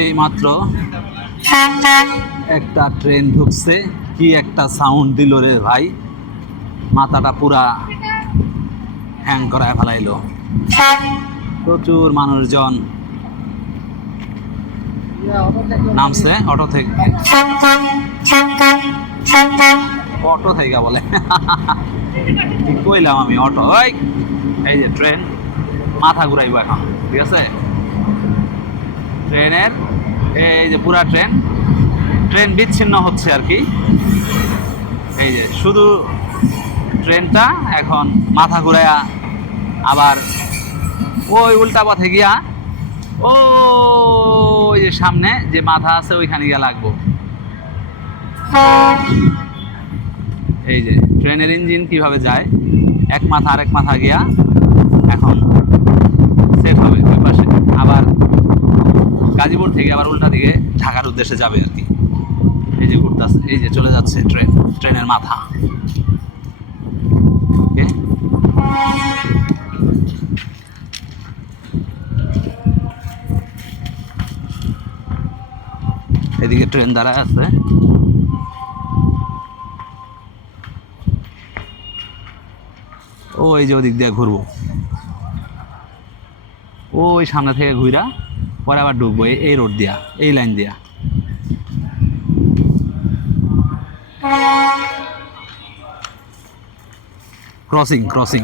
এই মাত্র একটা ট্রেন ঢুকছে। কি একটা সাউন্ড দিল রে ভাই? মাথাটা পুরা হ্যাং করায় ফেলাইলো। প্রচুর মানুষজন নামছে অটো থেকে। অটো থেকে বলে। কইলাম আমি অটো। এই যে ট্রেন মাথা ঘুরাইবো এখন ঠিক আছে? ট্রেনের, এই যে পুরা ট্রেন ট্রেন বিচ্ছিন্ন হচ্ছে আর কি। এই যে শুধু ট্রেনটা এখন মাথা ঘুরাইয়া আবার ওই উল্টা পথে গিয়া ও ওই যে সামনে যে মাথা আছে ওইখানে গিয়া লাগবো। এই যে ট্রেনের ইঞ্জিন কীভাবে যায়, এক মাথা আরেক মাথা গিয়া এখন সেট হবে ওই পাশে আবার গাজীপুর থেকে আবার উল্টা দিকে ঢাকার উদ্দেশ্যে যাবে আর কি। এই যে ঘুরতেছে, এই যে চলে যাচ্ছে ট্রেন, ট্রেনের মাথা। এদিকে ট্রেন দাঁড়ায় আছে। ওই যে ওদিক দিয়ে ঘুরবো। ওই সামনে থেকে ঘুরা পরে আবার ঢুকবো এই- রোড দিয়া এই লাইন দিয়া। Crossing crossing